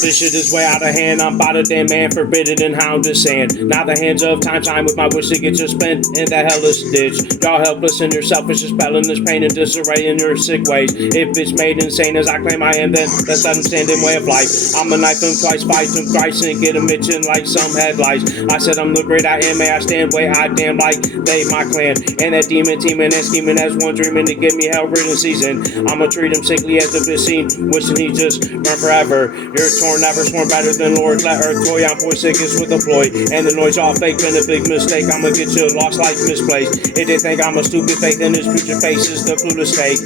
This shit is way out of hand. I'm about a damn man, forbidden and hounded sand. Now the hands of time with my wish to get you spent in the hellish ditch. Y'all helpless and you're selfish, expelling this pain and disarray in your sick ways. If it's made insane as I claim I am, then let's let him stand in way of life. I'ma knife him twice, fight him thrice, and get him itching like some headlights. I said I'm the great I am, may I stand way I damn like they my clan. And that demon teaming and scheming as one dreaming to give me hell-ridden season. I'ma treat him sickly as the bitch scene, wishing he just run forever. You're torn, never sworn better than Lord. Let earth toy, I'm boy sickest with a ploy. And the noise all fake, been a big mistake. I'ma get you lost like misplaced. If they think I'm a stupid fake, then his future face is the clueless state.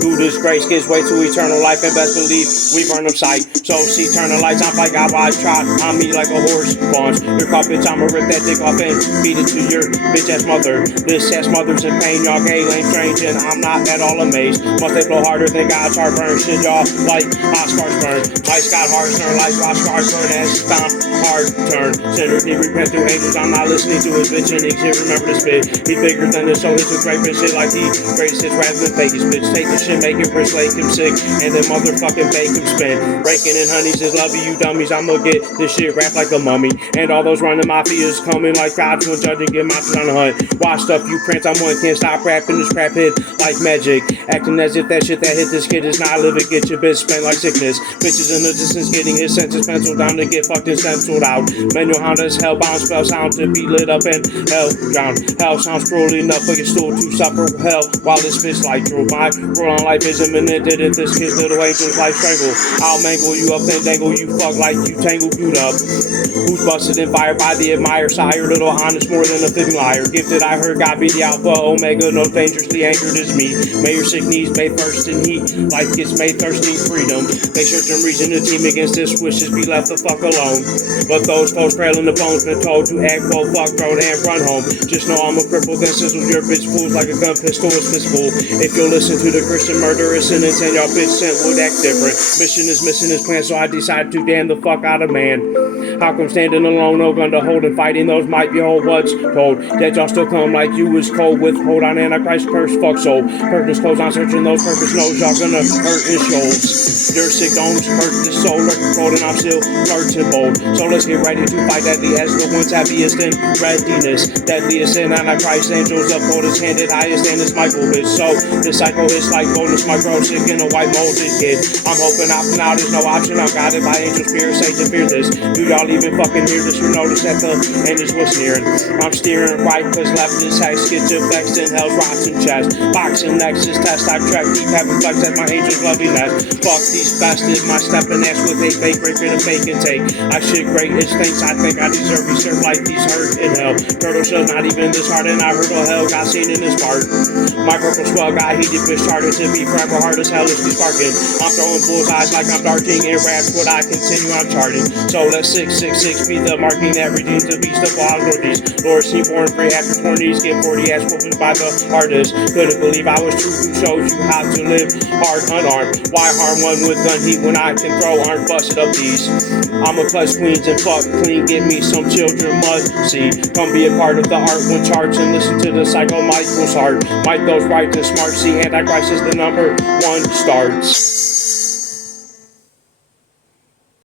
Through this grace gives way to eternal life, and best believe we burn them sight. So see eternal lights, I'm like I trot on me like a horse fawns. Your caught bitch, I'ma rip that dick off and feed it to your bitch ass mother. This ass mother's in pain, y'all gay, lame, strange, and I'm not at all amazed. Must they blow harder than God's heart burn? Shit, y'all like hot scars burn. Lights got hard turn, like rock scars burn, as found hard turn. Sinners need repent through angels, I'm not listening to his bitch, and he can't remember the spit. He bigger than this, so it's a great bitch shit like he greatest hits rather than fake his bitch. Take the shit, make it rich, make him sick, and then motherfucking bake him spin. Raking in honeys is loving you dummies, I'ma get this shit wrapped like a mummy. And all those running mafias coming like cops when judge and get monsters on the hunt. Watch stuff you print, I'm one, can't stop rapping this crap hit like magic. Acting as if that shit that hit this kid is not living, get your bitch spent like sickness. Bitches in the distance getting his senses penciled down to get fucked and stenciled out. Manual hound as hellbound, spell sound to be lit up and hell drowned. Hell sounds cruel enough for your stool to suffer hell while this bitch like drew. My rule on life is imminent, didn't this kid's little angel's life strangle? I'll mangle you up and dangle you fuck like you tangled up. Who's busted and fired by the admired sire? Little honest more than a fibbing liar. Gifted I heard God be the alpha omega, no dangerously anchored as me. May your sick knees bathe thirst in heat, life gets made thirsty freedom. They search and reason to team against this wishes be left the fuck alone. But those foes trail in the bones been told to act full fuck throat and run home. Just know I'm a cripple that sizzles your bitch fools like a gun pistol is fistful. If you'll listen to the Christian murderous sentence and your bitch sent would act different. Mission is missing his plan, so I decided to damn the fuck out of man. How come standing alone, no gun to hold and fighting those might be whole what's told? That y'all still come like you was cold with hold on Antichrist curse fuck soul. Purpose clothes on searching those purpose knows y'all gonna hurt his shoals. Your sick domes hurt this soul, lurking cold and I'm still flirting bold. So let's get ready to fight deadly as the ones happiest in readiness. Deadliest in Antichrist angels up his handed highest and it's Michael bitch. So this cycle is like bonus micro sick in a white molded kid. I'm hoping opting out is no option. I'm guided by angel spirit, say to fear this. Do y'all even fucking hear this? You notice that the end is what's nearing. I'm steering right cause left is hex. Get your vexed in hell's rotten chest. Boxing nexus test. I track deep having flex at my angel's loveliness. Fuck these bastards. My stepping ass with a fake rape and a fake intake. I shit great instincts. I think I deserve be served like these hurt in hell. Turtle shell's not even this hard and I heard all hell got seen in this part. My purple swell got heated bitch started to be forever hard as hell is be sparking. I'm throwing bullseyes like I'm darting and raps what I continue I'm charting. So let's 666 be the marking that redeems the beast of all authorities. Lord seen born free after 20s get 40 ass whoopings by the artist. Couldn't believe I was true who shows you how to live hard unarmed. Why harm one with gun heat when I can throw aren't busted up these. I'ma clutch queens and fuck clean, get me some children must see. Come be a part of the art when charts and listen to the Psycho Michael's heart. Might those right and smart see Antichrist is the number one starts.